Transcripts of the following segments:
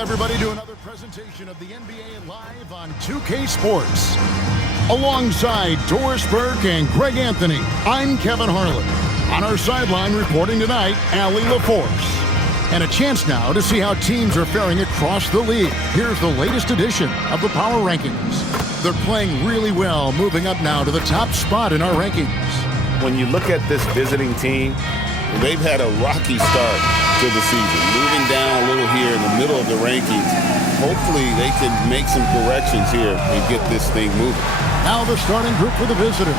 everybody, to another presentation of the NBA Live on 2K Sports. Alongside Doris Burke and Greg Anthony, I'm Kevin Harlan. On our sideline reporting tonight, Allie LaForce. And a chance now to see how teams are faring across the league. Here's the latest edition of the Power Rankings. They're playing really well, moving up now to the top spot in our rankings. When you look at this visiting team, they've had a rocky start to the season, moving down a little here in the middle of the rankings. Hopefully they can make some corrections here and get this thing moving. Now the starting group for the visitors.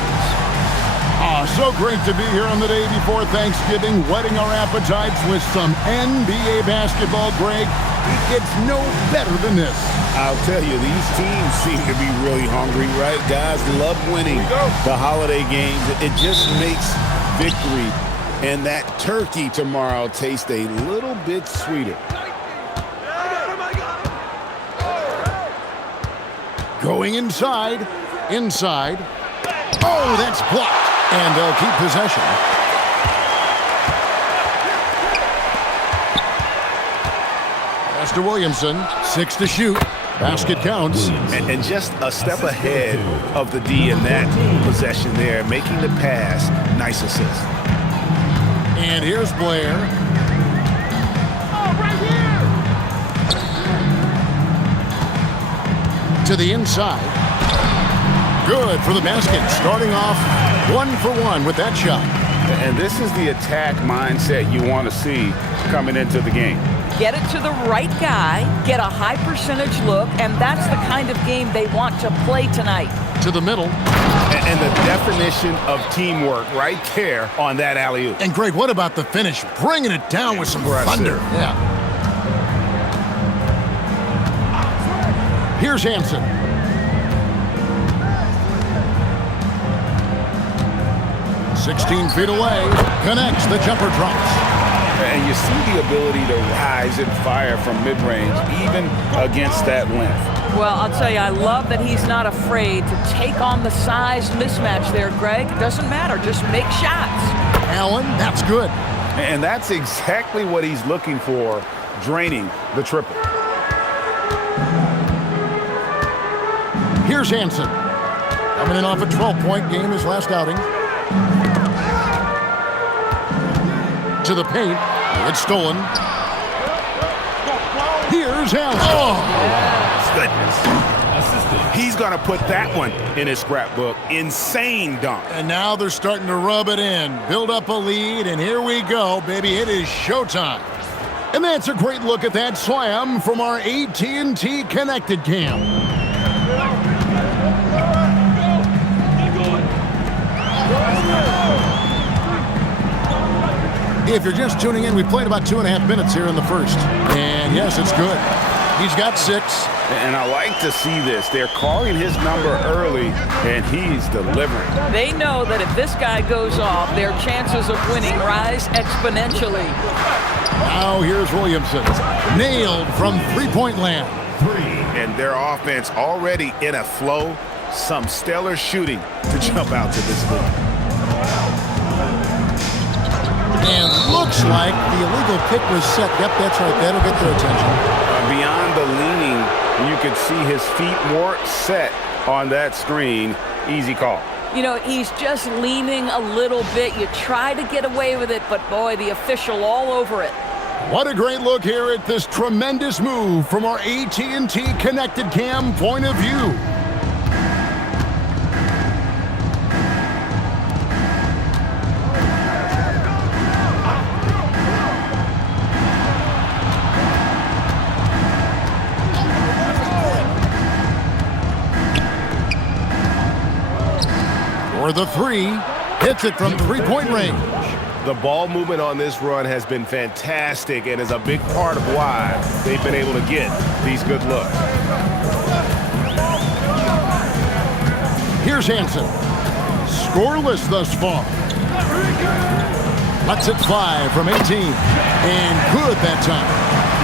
So great to be here on the day before Thanksgiving, whetting our appetites with some NBA basketball, Greg. It gets no better than this. I'll tell you, these teams seem to be really hungry, right? Guys love winning the holiday games. It just makes victory and that turkey tomorrow taste a little bit sweeter. Going inside. Oh, that's blocked. And they'll keep possession. Pass to Williamson. 6 to shoot. Basket counts. And just a step ahead of the D in that possession there, making the pass. Nice assist. And here's Blair. Oh, right here. To the inside. Good for the basket. Starting off 1 for 1 with that shot. And this is the attack mindset you want to see coming into the game. Get it to the right guy, get a high percentage look, and that's the kind of game they want to play tonight. To the middle. And the definition of teamwork right there on that alley-oop. And Greg, what about the finish? Bringing it down with some thunder. Yeah. Here's Hansen. "16 feet away, connects, the jumper drops." And you see the ability to rise and fire from mid-range, even against that length. Well, I'll tell you, I love that he's not afraid to take on the size mismatch there, Greg. It doesn't matter, just make shots. Allen, that's good. And that's exactly what he's looking for, draining the triple. Here's Hansen. Coming in off a 12-point game his last outing. To the paint. It's stolen. Here's Allen. Oh! Goodness. He's going to put that one in his scrapbook. Insane dunk. And now they're starting to rub it in. Build up a lead, and here we go, baby. It is showtime. And that's a great look at that slam from our AT&T Connected Cam. If you're just tuning in, we played about 2.5 minutes here in the first. And yes, it's good. He's got 6. And I like to see this. They're calling his number early, and he's delivering. They know that if this guy goes off, their chances of winning rise exponentially. Now here's Williamson. Nailed from three-point land. And their offense already in a flow. Some stellar shooting to jump out to this lead. And looks like the illegal kick was set. Yep, that's right. That'll get their attention. Beyond the leaning, you could see his feet more set on that screen. Easy call. You know, he's just leaning a little bit. You try to get away with it, but boy, the official all over it. What a great look here at this tremendous move from our AT&T Connected Cam point of view. For the 3, hits it from three-point range. The ball movement on this run has been fantastic and is a big part of why they've been able to get these good looks. Here's Hansen. Scoreless thus far. Lets it fly from 18. And good that time.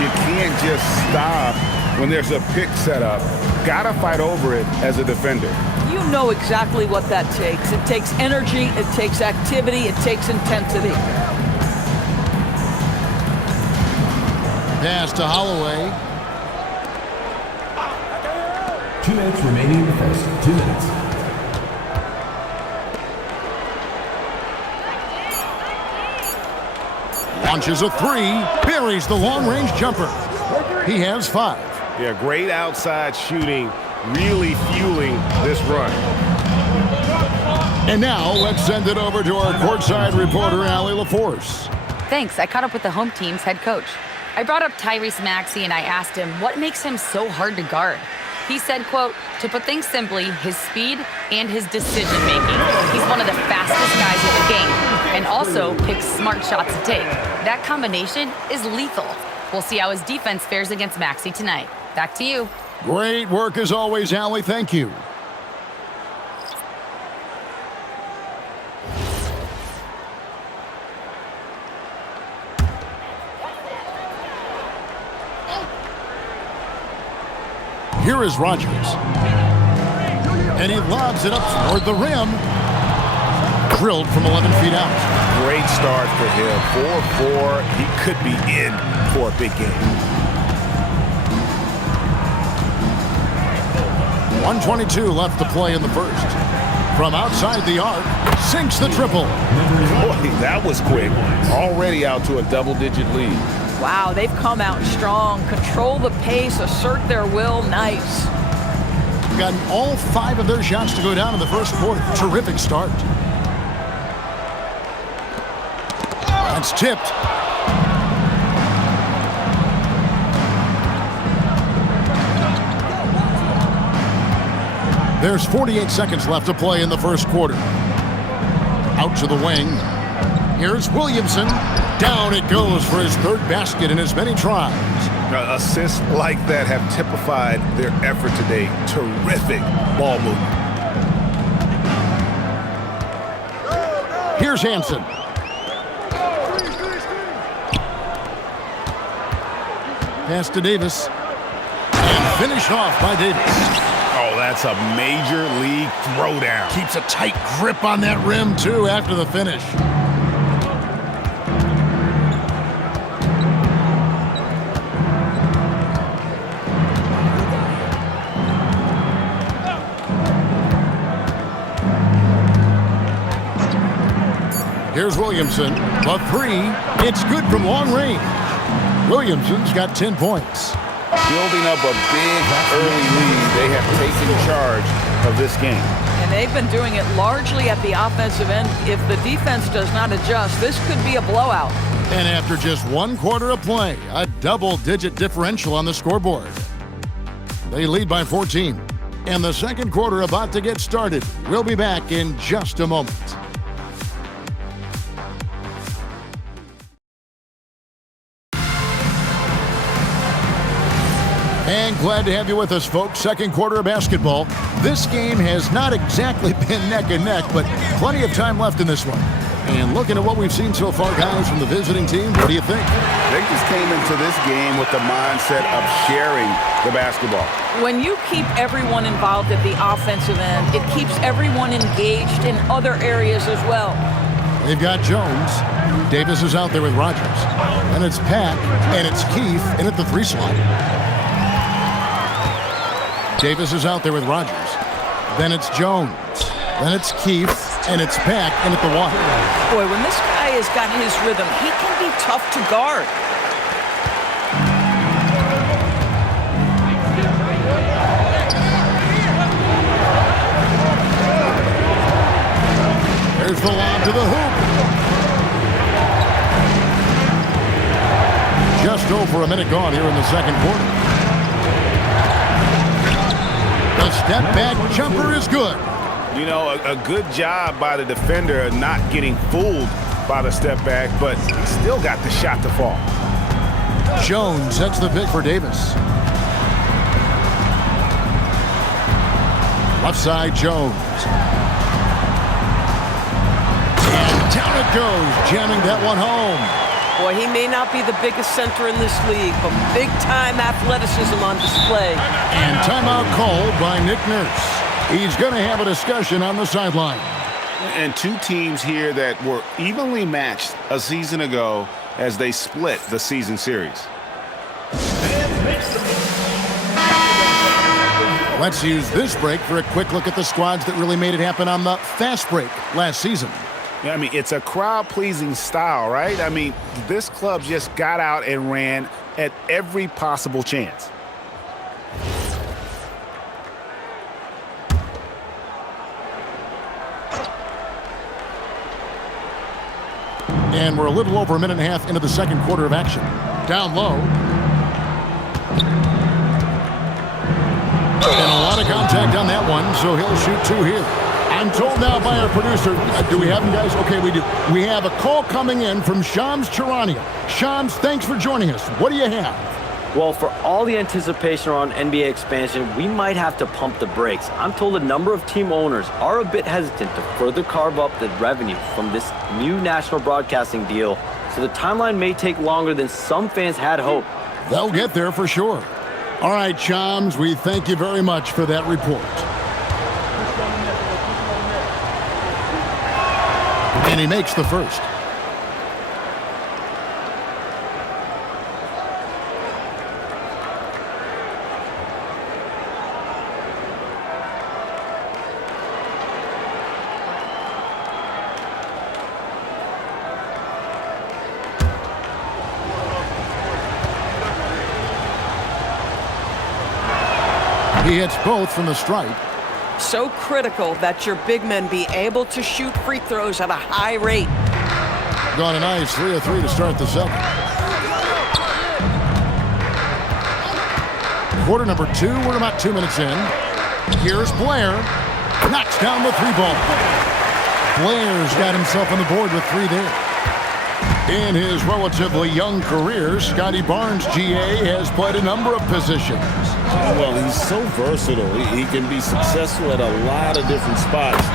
You can't just stop when there's a pick set up. Gotta fight over it as a defender. You know exactly what that takes. It takes energy, it takes activity, it takes intensity. Pass to Holloway. 2 minutes remaining in the first. 2 minutes. Launches a three, buries the long-range jumper. He has 5. Yeah, great outside shooting, really fueling this run. And now let's send it over to our courtside reporter, Allie LaForce. Thanks. I caught up with the home team's head coach. I brought up Tyrese Maxey and I asked him what makes him so hard to guard. He said, quote, to put things simply, his speed and his decision making. He's one of the fastest guys in the game and also picks smart shots to take. That combination is lethal. We'll see how his defense fares against Maxey tonight. Back to you. Great work as always, Allie. Thank you. Here is Rogers. And he lobs it up toward the rim. Drilled from 11 feet out. Great start for him. 4-4. He could be in for a big game. 1:22 left to play in the first. From outside the arc, sinks the triple. Boy, that was quick. Already out to a double-digit lead. Wow, they've come out strong. Control the pace, assert their will. Nice. Gotten all 5 of their shots to go down in the first quarter. Terrific start. That's tipped. There's 48 seconds left to play in the first quarter. Out to the wing. Here's Williamson. Down it goes for his 3rd basket in as many tries. Assists like that have typified their effort today. Terrific ball movement. Here's Hansen. Pass to Davis. And finished off by Davis. Oh, that's a major league throwdown. Keeps a tight grip on that rim, too, after the finish. Here's Williamson. A 3. It's good from long range. Williamson's got 10 points. Building up a big early lead. They have taken charge of this game. And they've been doing it largely at the offensive end. If the defense does not adjust, this could be a blowout. And after just 1 quarter of play, a double-digit differential on the scoreboard. They lead by 14. And the second quarter about to get started. We'll be back in just a moment. And glad to have you with us, folks. Second quarter of basketball. This game has not exactly been neck and neck, but plenty of time left in this one. And looking at what we've seen so far, guys, from the visiting team, what do you think? They just came into this game with the mindset of sharing the basketball. When you keep everyone involved at the offensive end, it keeps everyone engaged in other areas as well. They've got Jones. Davis is out there with Rogers. And it's Pat, and it's Keith in at the 3 slot. Davis is out there with Rogers. Then it's Jones. Then it's Keith, and it's Pat in at the 1. Boy, when this guy has got his rhythm, he can be tough to guard. There's the lob to the hoop. Just over a minute gone here in the second quarter. The step back jumper is good. You know, a good job by the defender not getting fooled by the step back, but he still got the shot to fall. Jones sets the pick for Davis. Left side, Jones. And down it goes, jamming that one home. Boy, he may not be the biggest center in this league, but big-time athleticism on display. And timeout called by Nick Nurse. He's going to have a discussion on the sideline. And 2 teams here that were evenly matched a season ago as they split the season series. Let's use this break for a quick look at the squads that really made it happen on the fast break last season. Yeah, I mean, it's a crowd-pleasing style, right? I mean, this club just got out and ran at every possible chance. And we're a little over a minute and a half into the second quarter of action. Down low. And a lot of contact on that one, so he'll shoot two here. I'm told now by our producer, do we have him, guys? Okay, we do. We have a call coming in from Shams Charania. Shams, thanks for joining us. What do you have? Well, for all the anticipation around NBA expansion, we might have to pump the brakes. I'm told a number of team owners are a bit hesitant to further carve up the revenue from this new national broadcasting deal, so the timeline may take longer than some fans had hoped. They'll get there for sure. All right, Shams, we thank you very much for that report. And he makes the first. He hits both from the stripe. So critical that your big men be able to shoot free throws at a high rate. Got a nice 3 of 3 to start the second. Quarter number 2, we're about 2 minutes in. Here's Blair. Knocks down the 3 ball. Blair's got himself on the board with 3 there. In his relatively young career, Scotty Barnes, GA, has played a number of positions. Well, he's so versatile. He can be successful at a lot of different spots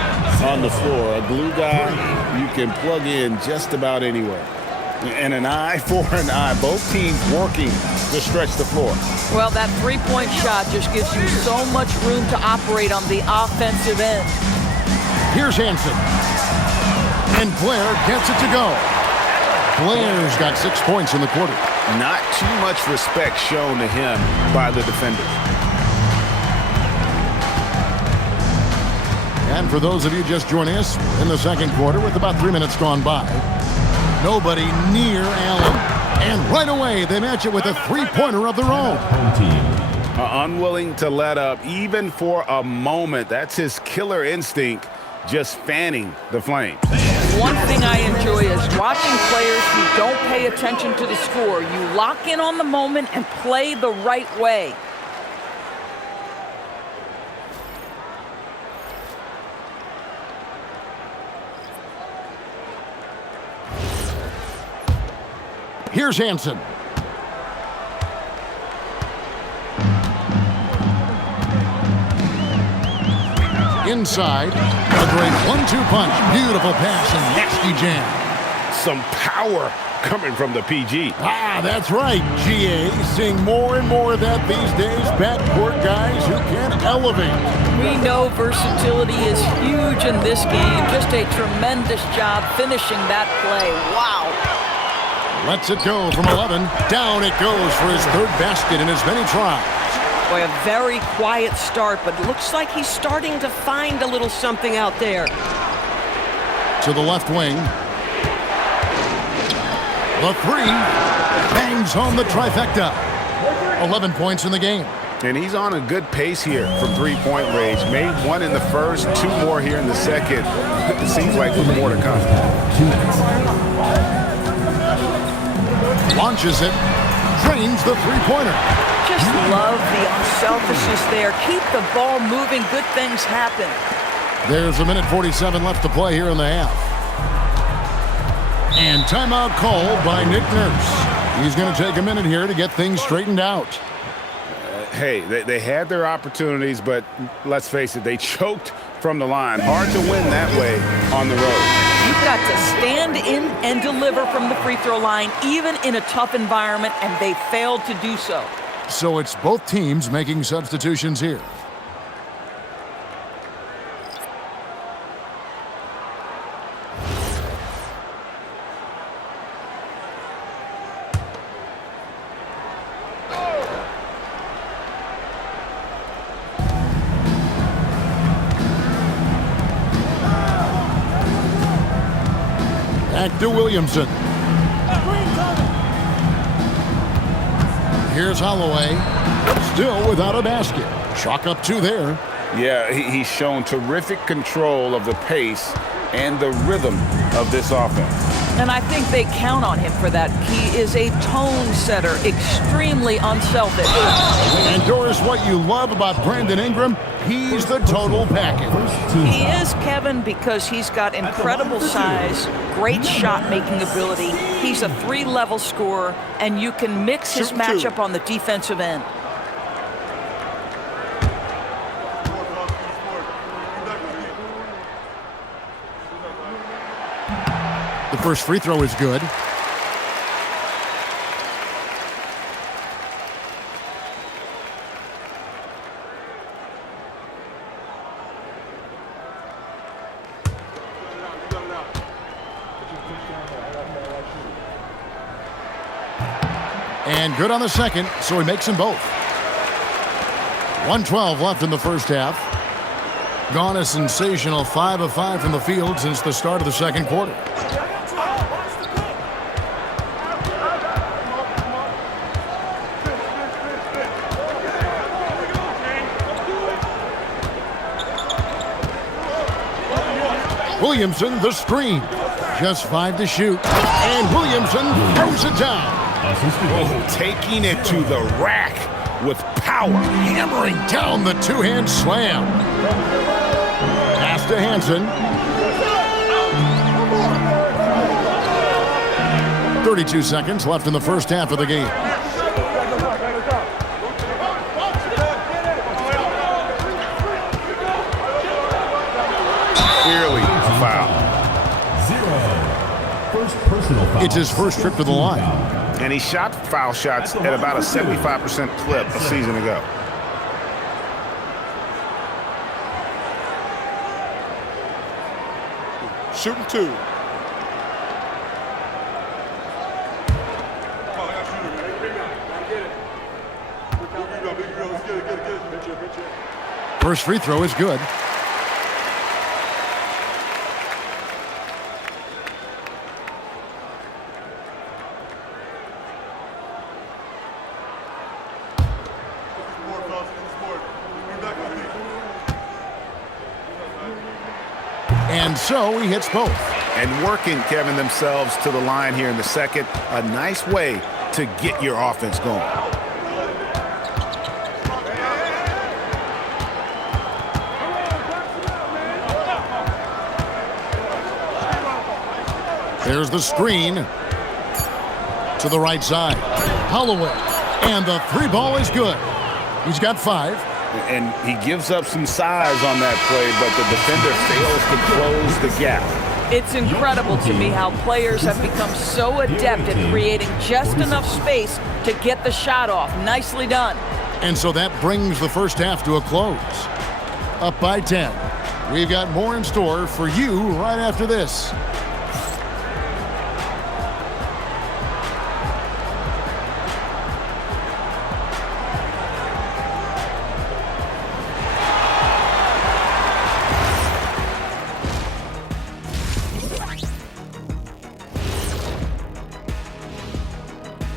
on the floor. A glue guy you can plug in just about anywhere. And an eye for an eye. Both teams working to stretch the floor. Well, that three-point shot just gives you so much room to operate on the offensive end. Here's Hansen. And Blair gets it to go. Blair's got 6 points in the quarter. Not too much respect shown to him by the defenders. And for those of you just joining us, in the second quarter with about 3 minutes gone by, nobody near Allen. And right away, they match it with a three-pointer of their own. Home team. Unwilling to let up, even for a moment. That's his killer instinct, just fanning the flames. One thing I enjoy is watching players who don't pay attention to the score. You lock in on the moment and play the right way. Here's Hansen. Inside, a great 1-2 punch. Beautiful pass and nasty jam. Some power coming from the PG. Ah, that's right, GA. Seeing more and more of that these days. Backcourt guys who can elevate. We know versatility is huge in this game. Just a tremendous job finishing that play. Wow. Lets it go from 11. Down it goes for his third basket in as many tries. Boy, a very quiet start, but looks like he's starting to find a little something out there. To the left wing. The 3 bangs home the trifecta. 11 points in the game. And he's on a good pace here from three-point range. Made 1 in the first, 2 more here in the second. It seems like there's more to come. 2 minutes. Launches it. Drains the three-pointer. Just love the unselfishness there. Keep the ball moving. Good things happen. There's a minute 47 left to play here in the half. And timeout called by Nick Nurse. He's going to take a minute here to get things straightened out. Hey, they had their opportunities, but let's face it, they choked from the line. Hard to win that way on the road. You've got to stand in and deliver from the free throw line, even in a tough environment, and they failed to do so. So it's both teams making substitutions here. Back to Williamson. Here's Holloway. Still without a basket. Chalk up 2 there. Yeah, he's shown terrific control of the pace and the rhythm of this offense. And I think they count on him for that. He is a tone setter, extremely unselfish. And Doris, what you love about Brandon Ingram, he's the total package. He is, Kevin, because he's got incredible size, great shot-making ability. He's a 3-level scorer, and you can mix his matchup on the defensive end. The first free throw is good. And good on the second, so he makes them both. 1:12 left in the first half. Gone a sensational 5 of 5 from the field since the start of the second quarter. Williamson, the screen. Just 5 to shoot. And Williamson throws it down. Oh, taking it to the rack with power. Hammering down the 2-hand slam. Pass to Hansen. 32 seconds left in the first half of the game. Clearly a foul. 0. First personal foul. It's his first trip to the line. And he shot foul shots at about a 75% clip a season ago. Shooting 2. First free throw is good. And so he hits both. And working, Kevin, themselves to the line here in the second. A nice way to get your offense going. There's the screen to the right side. Holloway. And the 3-ball is good. He's got 5. And he gives up some size on that play, but the defender fails to close the gap. It's incredible to me how players have become so adept at creating just enough space to get the shot off. Nicely done. And so that brings the first half to a close. Up by 10. We've got more in store for you right after this.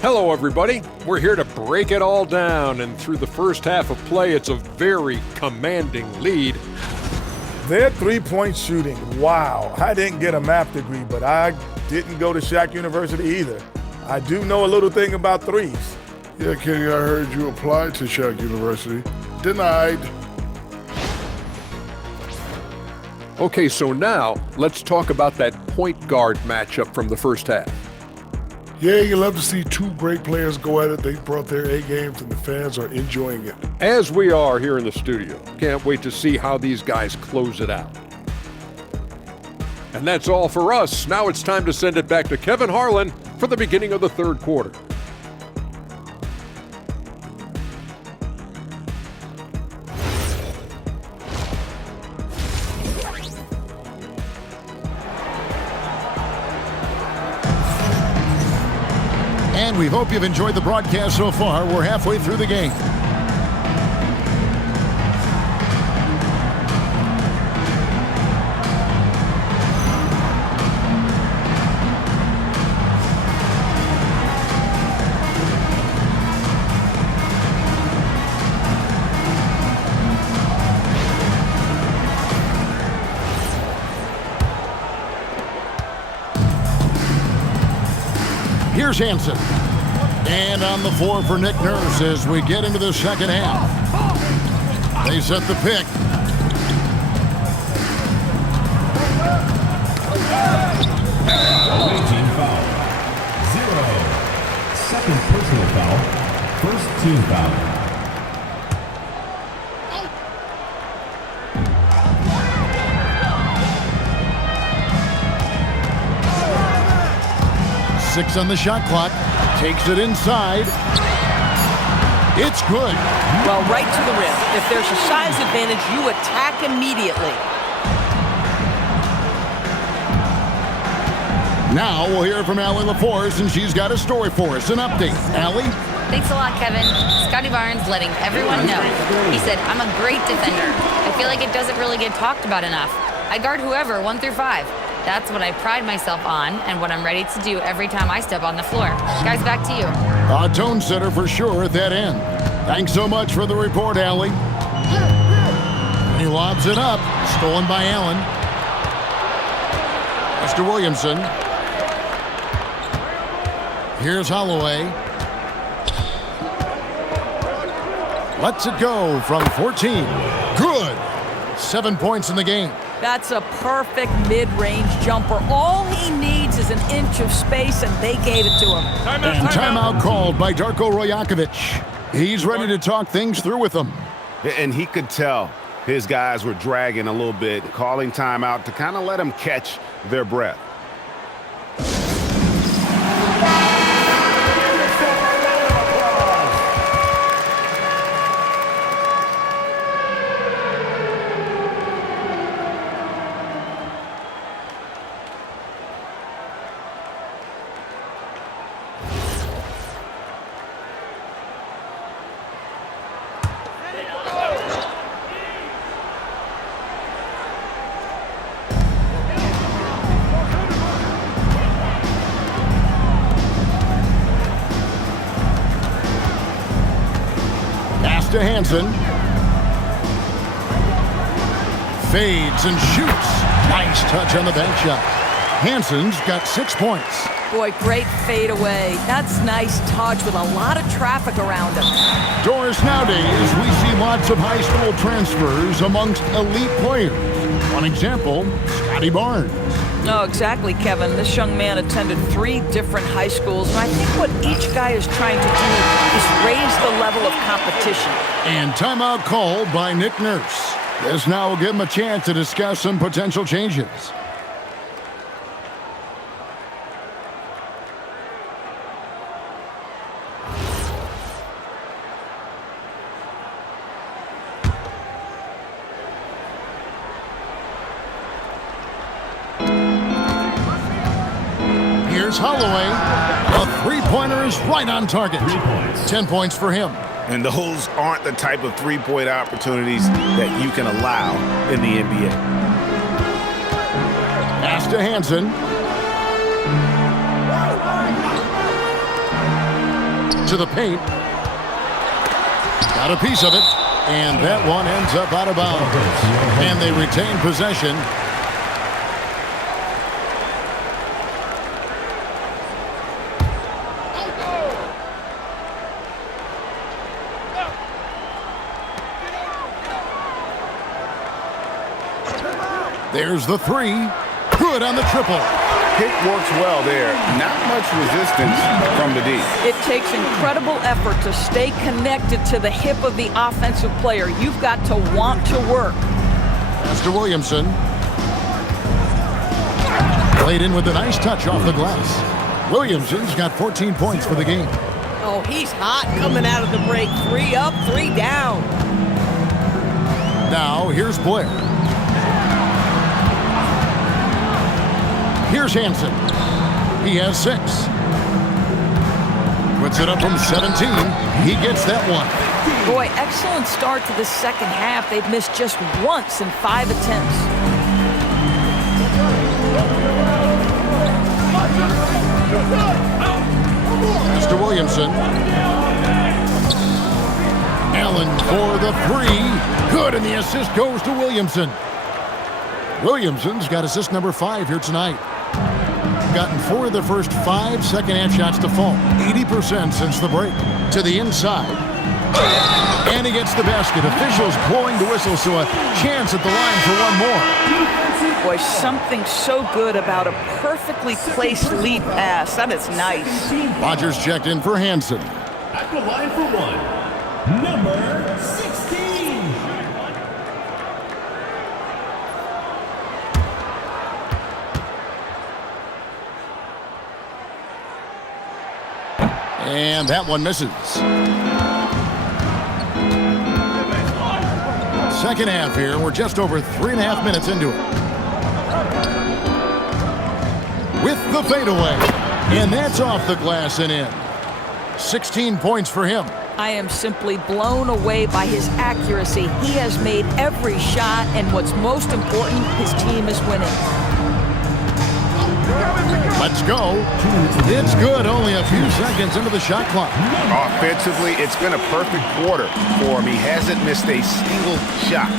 Hello, everybody. We're here to break it all down, and through the first half of play, it's a very commanding lead. Their three-point shooting, wow. I didn't get a math degree, but I didn't go to Shaq University either. I do know a little thing about threes. Yeah, Kenny, I heard you applied to Shaq University. Denied. Okay, so now let's talk about that point guard matchup from the first half. Yeah, you love to see two great players go at it. They brought their A games, and the fans are enjoying it. As we are here in the studio. Can't wait to see how these guys close it out. And that's all for us. Now it's time to send it back to Kevin Harlan for the beginning of the third quarter. And we hope you've enjoyed the broadcast so far. We're halfway through the game. Here's Hansen. And on the floor for Nick Nurse as we get into the second half. They set the pick. Away team foul. 0. Second personal foul. First team foul. Six on the shot clock. Takes it inside. It's good. Well, right to the rim. If there's a size advantage, you attack immediately. Now we'll hear from Allie LaForce, and she's got a story for us. An update. Allie? Thanks a lot, Kevin. Scotty Barnes letting everyone know. He said, I'm a great defender. I feel like it doesn't really get talked about enough. I guard whoever, 1 through 5. That's what I pride myself on and what I'm ready to do every time I step on the floor. Guys, back to you. A tone setter for sure at that end. Thanks so much for the report, Allie. He lobs it up. Stolen by Allen. Mr. Williamson. Here's Holloway. Lets it go from 14. Good. 7 points in the game. That's a perfect mid-range jumper. All he needs is an inch of space, and they gave it to him. And timeout called by Darko Rojakovic. He's ready to talk things through with them. And he could tell his guys were dragging a little bit, calling timeout to kind of let them catch their breath. To Hansen. Fades and shoots. Nice touch on the bank shot. Hansen's got 6 points. Boy, great fade away. That's nice touch with a lot of traffic around him. Doris, nowadays we see lots of high school transfers amongst elite players. One example, Scotty Barnes. No, exactly, Kevin. This young man attended 3 different high schools, and I think what each guy is trying to do is raise the level of competition. And timeout called by Nick Nurse. This now will give him a chance to discuss some potential changes. Here's Holloway. A three-pointer is right on target. 10 points for him. And those aren't the type of three-point opportunities that you can allow in the NBA. Pass to Hansen. To the paint. Got a piece of it. And that one ends up out of bounds. And they retain possession. There's the three. Good on the triple. Pick works well there. Not much resistance from the D. It takes incredible effort to stay connected to the hip of the offensive player. You've got to want to work. Mr. Williamson. Played in with a nice touch off the glass. Williamson's got 14 points for the game. Oh, he's hot coming out of the break. 3 up, 3 down. Now, here's Blair. Here's Hansen. He has 6. Puts it up from 17. He gets that one. Boy, excellent start to the second half. They've missed just once in 5 attempts. Mr. Williamson. Allen for the 3. Good, and the assist goes to Williamson. Williamson's got assist number 5 here tonight. gotten 4 of their first 5 second-half shots to fall. 80% since the break. To the inside. And he gets the basket. Officials blowing the whistle, so a chance at the line for one more. Boy, something so good about a perfectly placed lead pass. That is nice. Rogers checked in for Hansen. At the line for one, number 16. And that one misses. Second half here. We're just over 3.5 minutes into it. With the fadeaway. And that's off the glass and in. 16 points for him. I am simply blown away by his accuracy. He has made every shot, and what's most important, his team is winning. Let's go. It's good. Only a few seconds into the shot clock. Offensively, it's been a perfect quarter for him. He hasn't missed a single shot.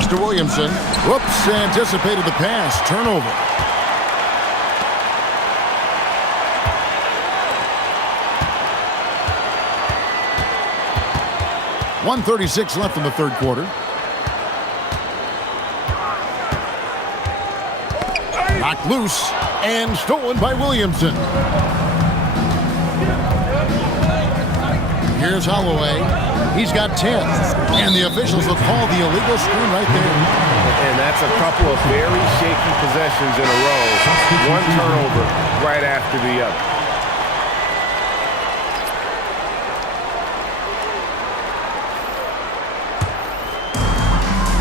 Mr. Williamson. Whoops, anticipated the pass. Turnover. .136 left in the third quarter. Knocked loose and stolen by Williamson. Here's Holloway. He's got 10. And the officials will call the illegal screen right there. And that's a couple of very shaky possessions in a row. One turnover right after the other.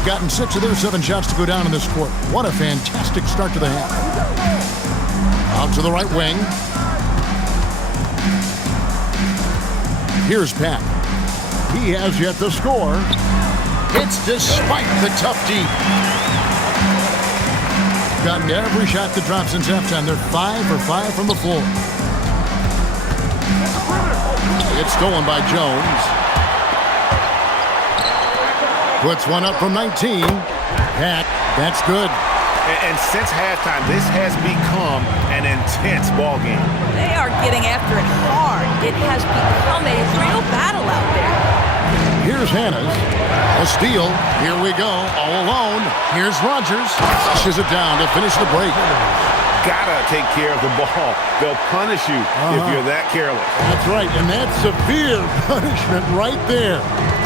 Gotten 6 of their 7 shots to go down in this quarter. What a fantastic start to the half. Out to the right wing. Here's Pat. He has yet to score. It's despite the tough D. Gotten every shot to drop since halftime. They're 5 for 5 from the floor. It's stolen by Jones. Puts one up from 19. Pat, that's good. And since halftime, this has become an intense ball game. They are getting after it hard. It has become a real battle out there. Here's Hannes. A steal. Here we go. All alone. Here's Rogers. Flushes it down to finish the break. Gotta take care of the ball. They'll punish you if you're that careless. That's right, and that's severe punishment right there.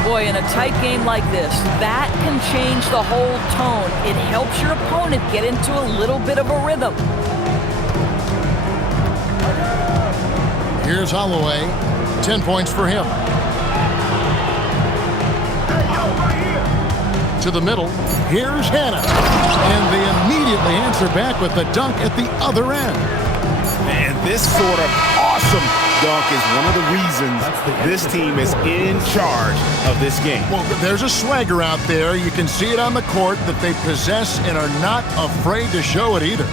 Boy, in a tight game like this, that can change the whole tone. It helps your opponent get into a little bit of a rhythm. Here's Holloway. 10 points for him. To the middle. Here's Hannah. And they immediately answer back with the dunk at the other end. And this sort of awesome dunk is one of the reasons this team is in charge of this game. Well, there's a swagger out there. You can see it on the court that they possess and are not afraid to show it either.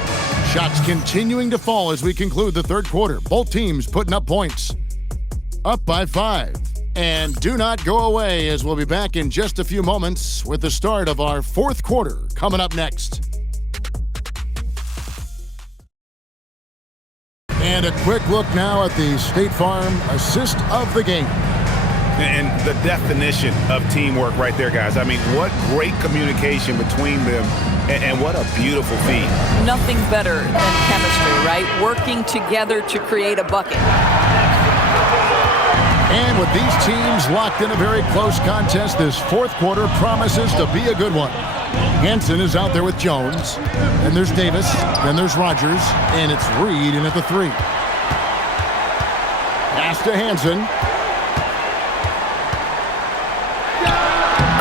Shots continuing to fall as we conclude the third quarter. Both teams putting up points. Up by 5. And do not go away, as we'll be back in just a few moments with the start of our fourth quarter coming up next. And a quick look now at the State Farm assist of the game. And the definition of teamwork right there, guys. I mean, what great communication between them, and what a beautiful feat. Nothing better than chemistry, right? Working together to create a bucket. And with these teams locked in a very close contest, this fourth quarter promises to be a good one. Hansen is out there with Jones. Then there's Davis. Then there's Rogers. And it's Reed in at the 3. Pass to Hansen.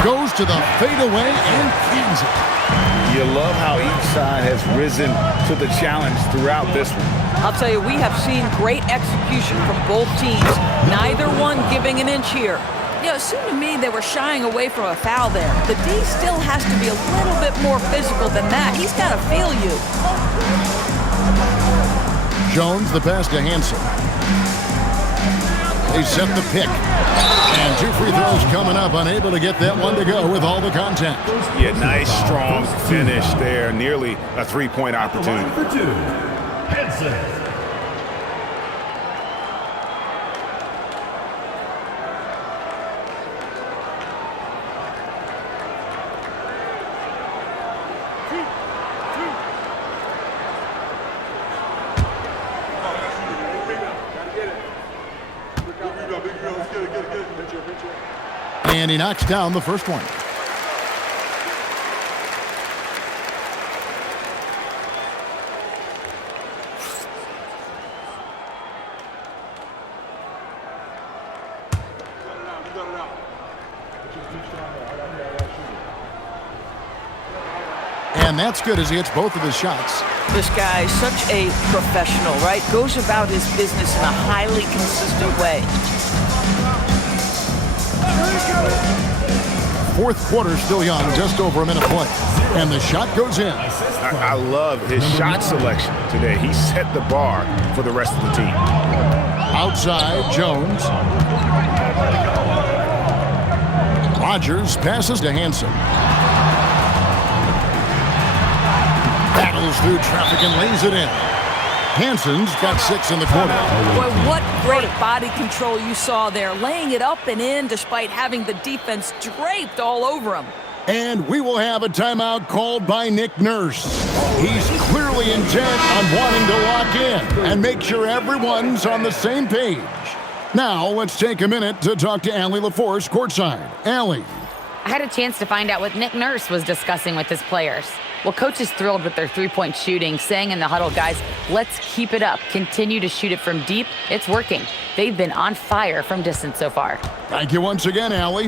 Goes to the fadeaway and cans it. You love how each side has risen to the challenge throughout this one. I'll tell you, we have seen great execution from both teams. Neither one giving an inch here. You know, it seemed to me they were shying away from a foul there. The D still has to be a little bit more physical than that. He's got to feel you. Jones, the pass to Hansen. They set the pick. And 2 free throws coming up, unable to get that one to go with all the contact. Yeah, nice, strong finish there. Nearly a three-point opportunity. For 2, Henson. And he knocks down the first one. And that's good as he hits both of his shots. This guy's such a professional, right? Goes about his business in a highly consistent way. Fourth quarter still young, just over a minute play. And the shot goes in. I love his shot selection today. He set the bar for the rest of the team. Outside, Jones. Rogers passes to Hanson. Battles through traffic and lays it in. Hanson's got 6 in the quarter. Boy, what great body control you saw there, laying it up and in despite having the defense draped all over him. And we will have a timeout called by Nick Nurse. He's clearly intent on wanting to lock in and make sure everyone's on the same page. Now, let's take a minute to talk to Allie LaForce courtside. Allie. I had a chance to find out what Nick Nurse was discussing with his players. Well, coach is thrilled with their three-point shooting, saying in the huddle, guys, let's keep it up. Continue to shoot it from deep. It's working. They've been on fire from distance so far. Thank you once again, Allie.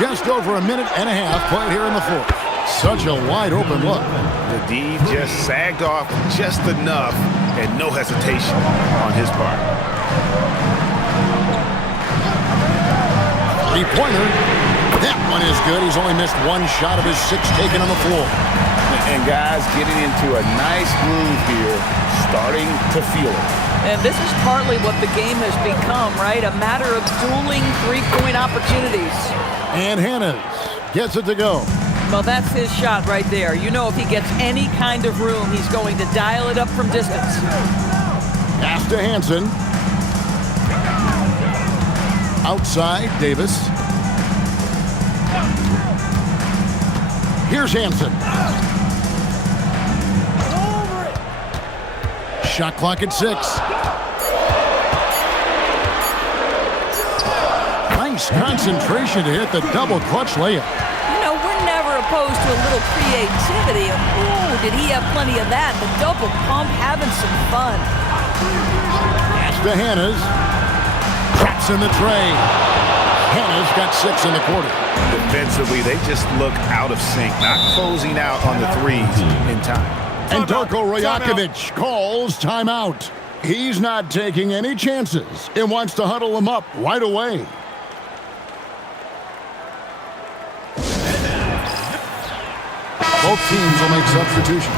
Just over a minute and a half played here in the fourth. Such a wide open look. The D just sagged off just enough and no hesitation on his part. Three-pointer. That one is good. He's only missed 1 shot of his 6 taken on the floor. And guys getting into a nice groove here, starting to feel it. And this is partly what the game has become, right? A matter of dueling three-point opportunities. And Hannes gets it to go. Well, that's his shot right there. You know, if he gets any kind of room, he's going to dial it up from distance. Pass to Hanson. Outside, Davis. Here's Hanson. Shot clock at 6. Nice concentration to hit the double clutch layup. You know, we're never opposed to a little creativity. Ooh, did he have plenty of that? The double pump, having some fun. Pass to Hannes. Traps in the tray. Hannes got 6 in the quarter. Defensively, they just look out of sync, not closing out on the threes in time. And Darko Rajakovic calls timeout. He's not taking any chances and wants to huddle them up right away. Both teams will make substitutions.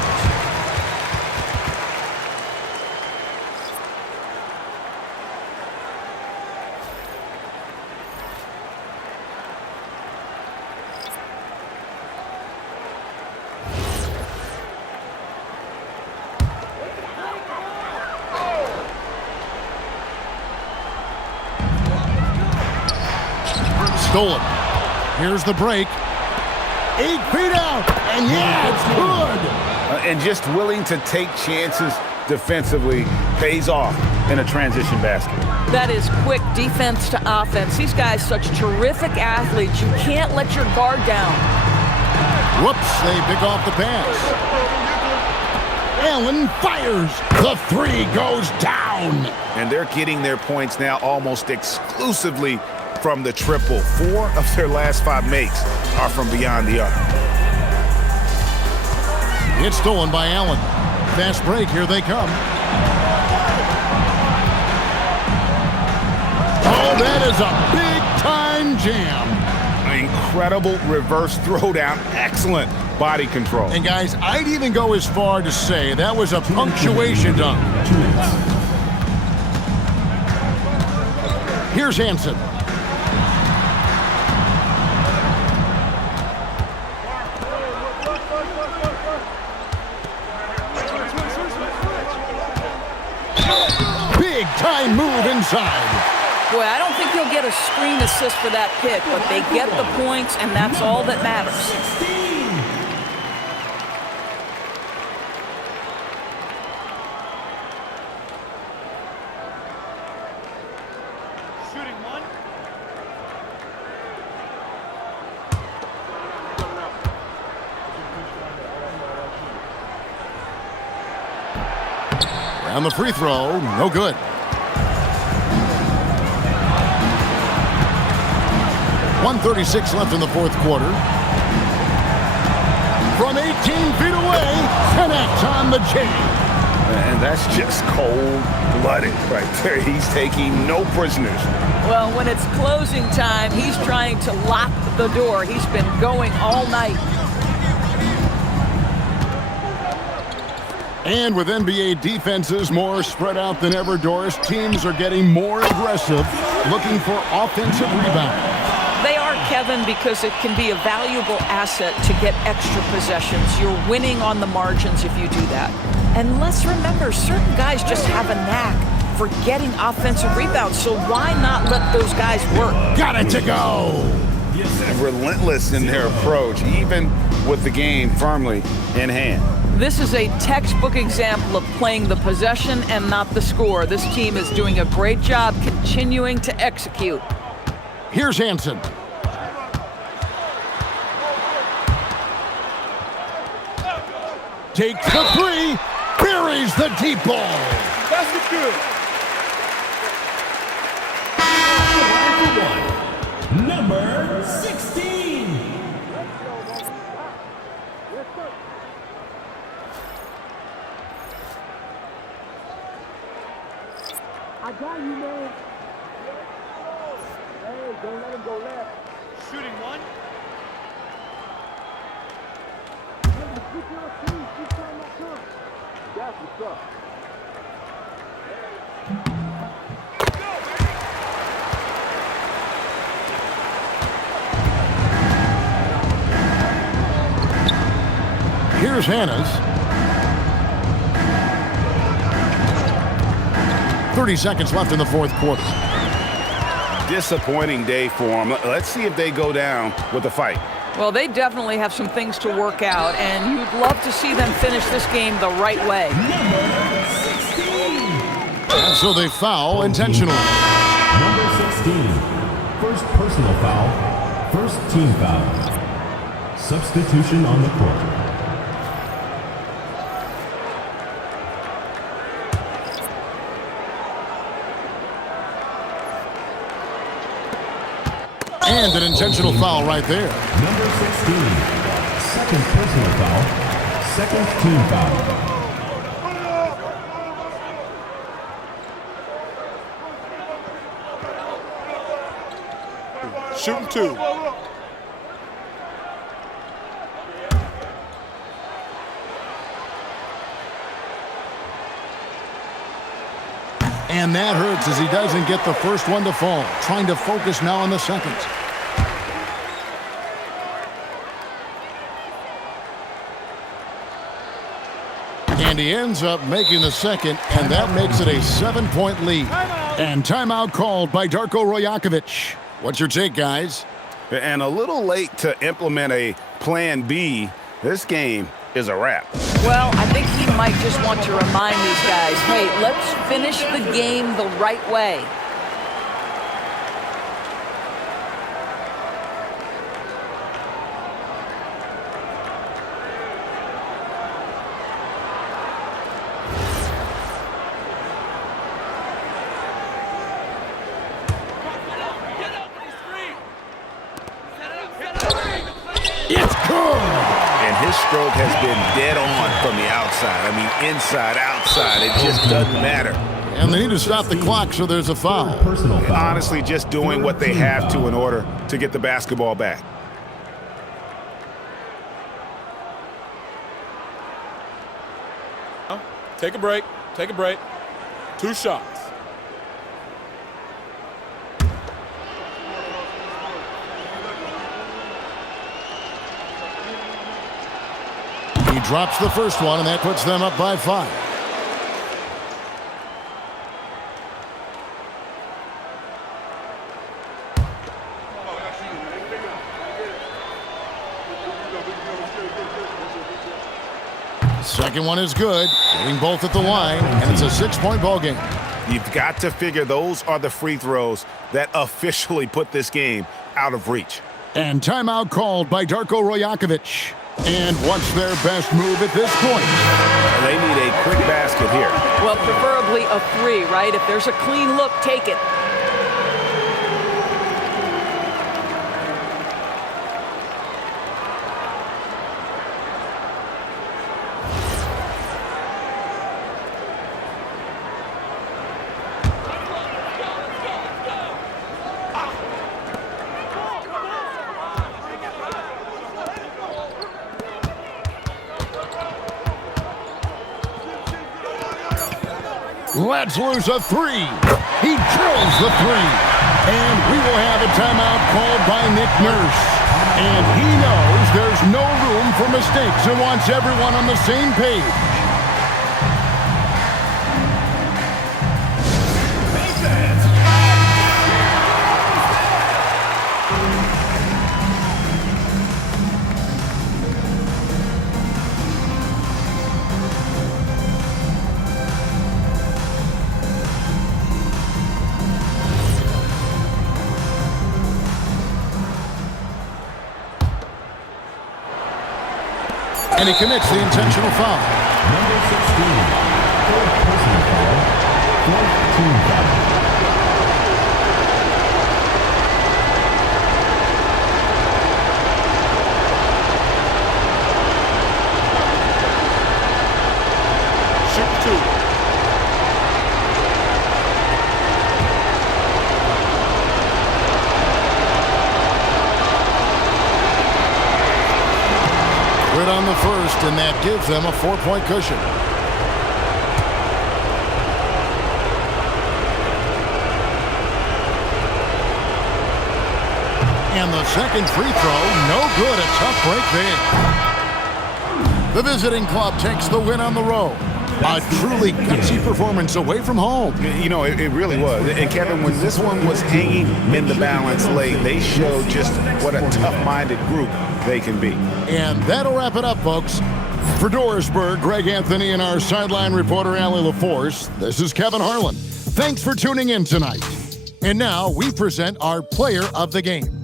Stolen. Here's the break. 8 feet out, and yeah, it's good. And just willing to take chances defensively pays off in a transition basket. That is quick defense to offense. These guys such terrific athletes. You can't let your guard down. Whoops, they pick off the pass. Allen fires. The 3 goes down. And they're getting their points now almost exclusively from the triple. 4 of their last 5 makes are from beyond the arc. It's stolen by Allen. Fast break, here they come. Oh, that is a big-time jam. incredible reverse throwdown. Excellent body control. And guys, I'd even go as far to say that was a punctuation dunk. Here's Hansen. Big time move inside. Boy, I don't think he'll get a screen assist for that pick, but they get the points, and that's all that matters. Shooting one. Around the free throw, no good. .136 left in the fourth quarter. From 18 feet away, connects on the J. And that's just cold-blooded right there. He's taking no prisoners. Well, when it's closing time, he's trying to lock the door. He's been going all night. And with NBA defenses more spread out than ever, Doris, teams are getting more aggressive, looking for offensive rebounds. They are, Kevin, because it can be a valuable asset to get extra possessions. You're winning on the margins if you do that. And let's remember, certain guys just have a knack for getting offensive rebounds, so why not let those guys work? Got it to go! Relentless in their approach, even with the game firmly in hand. This is a textbook example of playing the possession and not the score. This team is doing a great job continuing to execute. Here's Hansen. Takes the three, buries the deep ball. That's the good. Number 16. I got you, man. Hey, don't let him go left. Shooting one. That's what's up. Here's Hannes. 30 seconds left in the fourth quarter. Disappointing day for them. Let's see if they go down with a fight. Well, they definitely have some things to work out, and you'd love to see them finish this game the right way. So they foul intentionally. Number 16. First personal foul. First team foul. Substitution on the court. And an intentional foul right there. Number 16. Second personal foul. Second team foul. Shooting two. And that hurts as he doesn't get the first one to fall. Trying to focus now on the second. And he ends up making the second, and that makes it a 7-point lead. And timeout called by Darko Rajakovic. What's your take, guys? And a little late to implement a plan B. This game is a wrap. Well, I think he might just want to remind these guys, hey, let's finish the game the right way. It's good! And his stroke has been dead on from the outside. I mean, inside, outside, it just doesn't matter. And they need to stop the clock, so there's a foul. Personal foul. Honestly, just doing what they have to in order to get the basketball back. Take a break. Take a break. 2 shots. He drops the first one, and that puts them up by 5. Second one is good, getting both at the line, and it's a 6-point ball game. You've got to figure those are the free throws that officially put this game out of reach. And timeout called by Darko Rajakovic. And what's their best move at this point? They need a quick basket here. Well, preferably a 3, right? If there's a clean look, take it. Let's lose a 3. He drills the 3. And we will have a timeout called by Nick Nurse. And he knows there's no room for mistakes and wants everyone on the same page. And he commits the intentional foul. Number 16. Fourth personal foul. Fourth team foul. Shoot 2. Good on the first, and that gives them a 4-point cushion. And the second free throw, no good. A tough break there. The visiting club takes the win on the road. A truly gutsy performance away from home. You know, it really was. And Kevin, when this one was hanging in the balance late, they showed just what a tough-minded group they can be. And that'll wrap it up, folks. For Dorisburg, Greg Anthony and our sideline reporter, Allie LaForce, this is Kevin Harlan. Thanks for tuning in tonight. And now we present our player of the game.